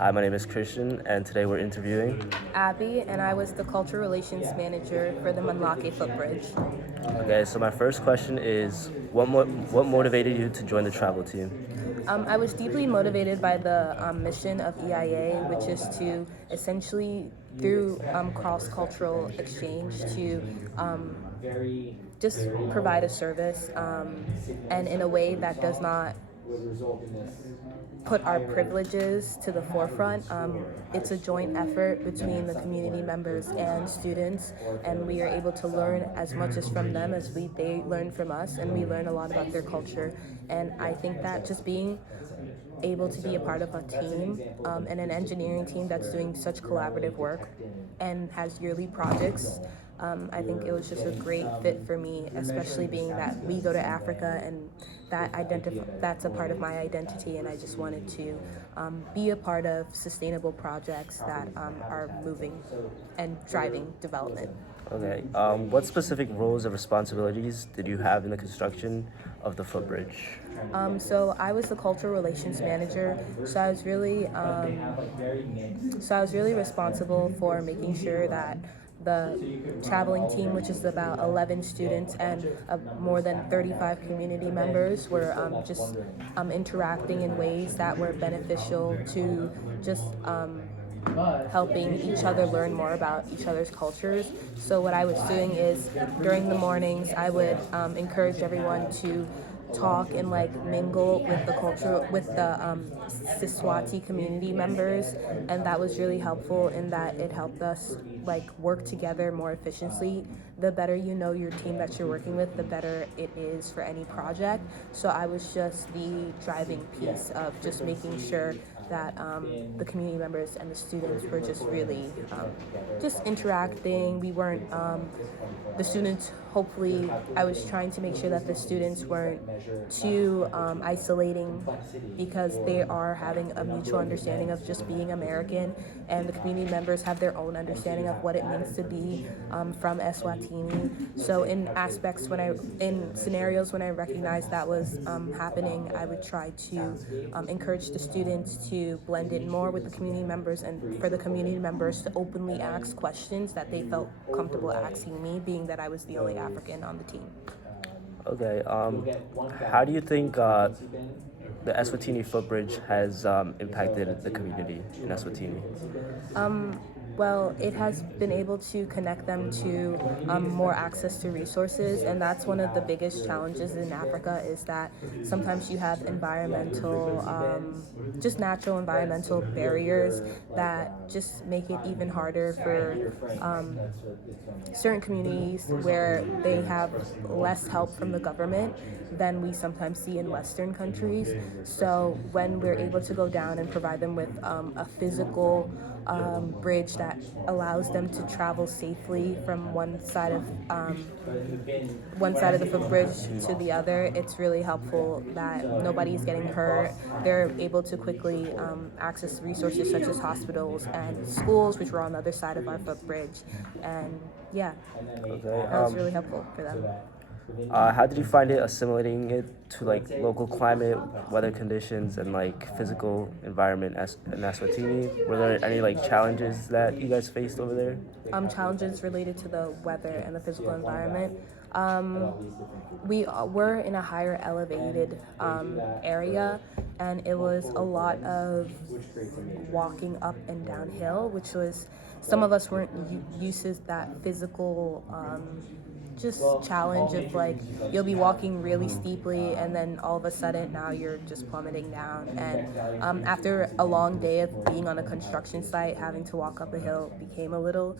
Hi, my name is Cristian, and today we're interviewing. Abbie, and I was the Cultural Relations Manager for the Manlake Footbridge. Okay, so my first question is, what motivated you to join the travel team? I was deeply motivated by the mission of EIA, which is to essentially, through cross-cultural exchange, to just provide a service and in a way that does not put our privileges to the forefront. It's a joint effort between the community members and students, and we are able to learn as much as from them as they learn from us, and we learn a lot about their culture. And I think that just being able to be a part of a team and an engineering team that's doing such collaborative work and has yearly projects. I think it was just a great fit for me, especially being that we go to Africa and that's a part of my identity, and I just wanted to be a part of sustainable projects that are moving and driving development. Okay, what specific roles or responsibilities did you have in the construction of the footbridge? So I was the cultural relations manager. So I was really responsible for making sure that the traveling team, which is about 11 students and more than 35 community members, were interacting in ways that were beneficial to just helping each other learn more about each other's cultures. So what I was doing is during the mornings, I would encourage everyone to talk and like mingle with the culture with the Siswati community members, and that was really helpful in that it helped us like work together more efficiently. The better you know your team that you're working with, the better it is for any project. So I was just the driving piece of just making sure that the community members and the students were just really just interacting. We weren't the students, hopefully I was trying to make sure that the students weren't too isolating, because they are having a mutual understanding of just being American, and the community members have their own understanding of what it means to be from Eswatini. So in scenarios when I recognized that was happening, I would try to encourage the students to blend in more with the community members, and for the community members to openly ask questions that they felt comfortable asking me, being that I was the only African on the team. Okay, how do you think the Eswatini footbridge has impacted the community in Eswatini? Well, it has been able to connect them to more access to resources, and that's one of the biggest challenges in Africa, is that sometimes you have just natural environmental barriers that just make it even harder for certain communities where they have less help from the government than we sometimes see in Western countries. So when we're able to go down and provide them with a physical bridge that allows them to travel safely from one side of the footbridge to the other, it's really helpful that nobody's getting hurt. They're able to quickly access resources such as hospitals and schools, which were on the other side of our footbridge. And yeah, Okay, that was really helpful for them. how did you find it assimilating it to like local climate, weather conditions, and like physical environment in Eswatini? Were there any like challenges that you guys faced over there? Challenges related to the weather and the physical environment. We were in a higher elevated area, and it was a lot of walking up and downhill, which was, some of us weren't used to that physical just challenge of like, you'll be walking really steeply and then all of a sudden now you're just plummeting down. And after a long day of being on a construction site, having to walk up a hill became a little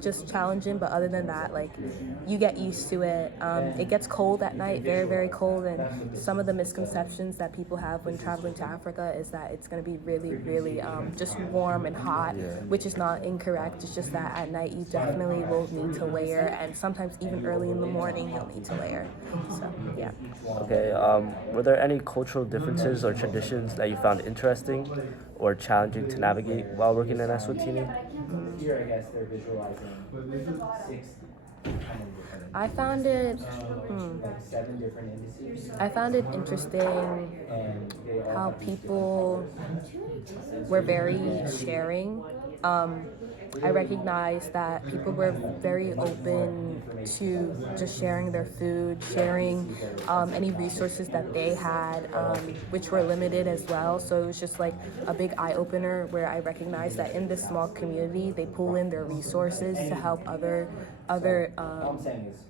just challenging, but other than that, like, you get used to it. It gets cold at night, very, very cold, and some of the misconceptions that people have when traveling to Africa is that it's going to be really, really just warm and hot, which is not incorrect. It's just that at night you definitely will need to layer, and sometimes even early in the morning you'll need to layer. So yeah. Okay, were there any cultural differences or traditions that you found interesting or challenging to navigate while working in Eswatini? Here, I guess they're visualizing 6 I found it like 7 different indices. I found it interesting And they all how have people were very sharing. I recognized that people were very open to just sharing their food, sharing any resources that they had, which were limited as well. So it was just like a big eye opener where I recognized that in this small community, they pull in their resources to help other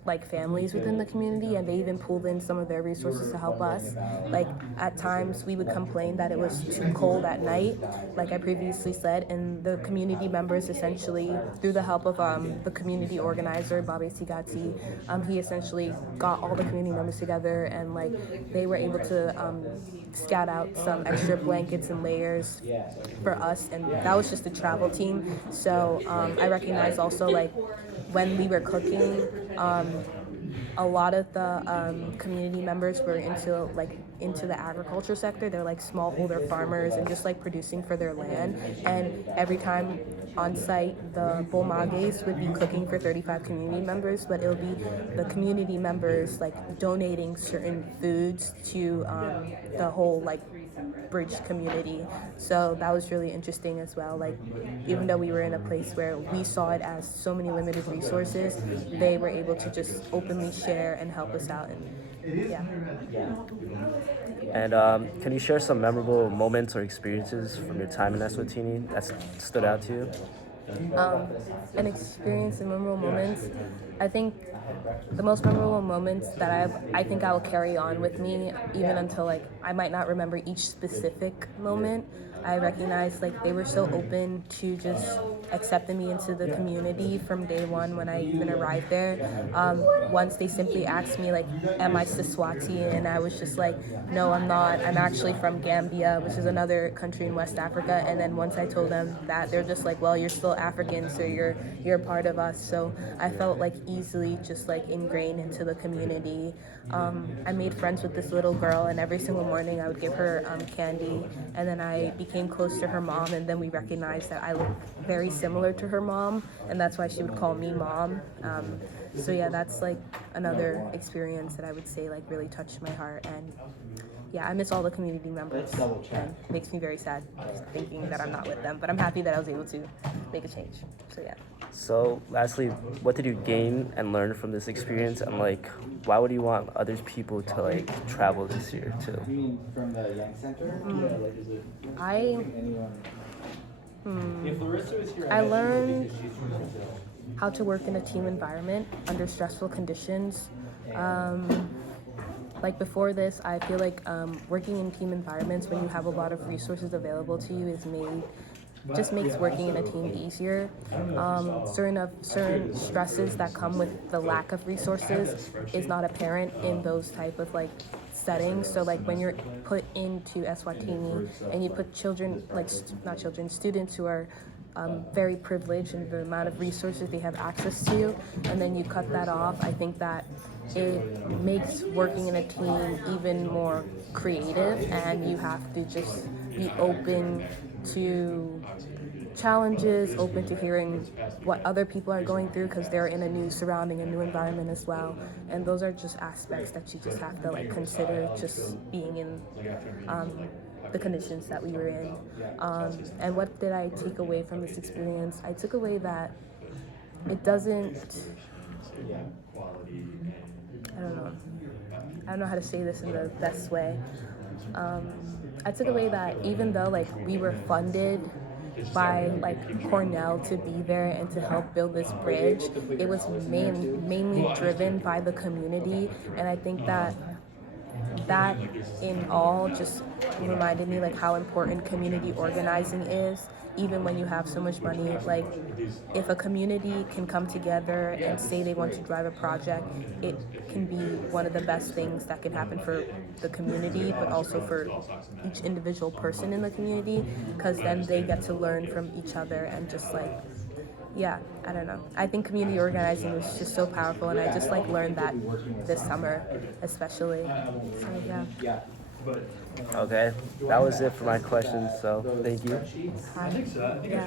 like families within the community, and they even pulled in some of their resources to help us. Like at times we would complain that it was too cold at night, like I previously said, and the community members essentially, through the help of the community organizer Bobby Sigati, he essentially got all the community members together, and like they were able to scout out some extra blankets and layers for us, and that was just the travel team. So I recognize also like when we were cooking, a lot of the community members were into the agriculture sector. They're like smallholder farmers and just like producing for their land. And every time on site, the Bolmages would be cooking for 35 community members, but it'll be the community members like donating certain foods to the whole like bridge community. So that was really interesting as well. Like even though we were in a place where we saw it as so many limited resources, they were able to just openly share and help us out. And yeah. And can you share some memorable moments or experiences from your time in Eswatini that stood out to you? An experience and memorable moments. I think the most memorable moments that I think I will carry on with me even until like I might not remember each specific moment. I recognize like they were so open to just accepting me into the community from day one when I even arrived there. Once they simply asked me like, am I Siswati? And I was just like, no, I'm not. I'm actually from Gambia, which is another country in West Africa. And then once I told them that, they're just like, well, you're still African, so you're part of us. So I felt like easily just like ingrained into the community. I made friends with this little girl, and every single morning I would give her candy, and then I became close to her mom, and then we recognized that I look very similar to her mom, and that's why she would call me mom. So yeah, that's like another experience that I would say like really touched my heart. And yeah, I miss all the community members, and it makes me very sad thinking that I'm not with them, but I'm happy that I was able to make a change. So yeah. So lastly, what did you gain and learn from this experience, and like why would you want other people to like travel this year too? You mean from the Young Center? Yeah, like is it I learned how to work in a team environment under stressful conditions. Like before this, I feel like working in team environments when you have a lot of resources available to you just makes working in a team easier. Certain stresses that come with the lack of resources is not apparent in those type of like settings. So like when you're put into Eswatini and you put students who are very privileged in the amount of resources they have access to, and then you cut that off, I think that it makes working in a team even more creative, and you have to just be open to challenges, open to hearing what other people are going through because they're in a new surrounding, a new environment as well. And those are just aspects that you just have to like consider just being in the conditions that we were in. And what did I take away from this experience? I took away that it doesn't, I don't know how to say this in the best way. I took away that even though like we were funded by like Cornell to be there and to help build this bridge, it was mainly driven by the community. And I think that in all just reminded me like how important community organizing is. Even when you have so much money, like if a community can come together and say they want to drive a project, it can be one of the best things that can happen for the community, but also for each individual person in the community, because then they get to learn from each other and just like, yeah, I don't know. I think community organizing was just so powerful, and I just like learned that this summer especially. So yeah. Okay, that was it for my questions, so thank you. Yeah.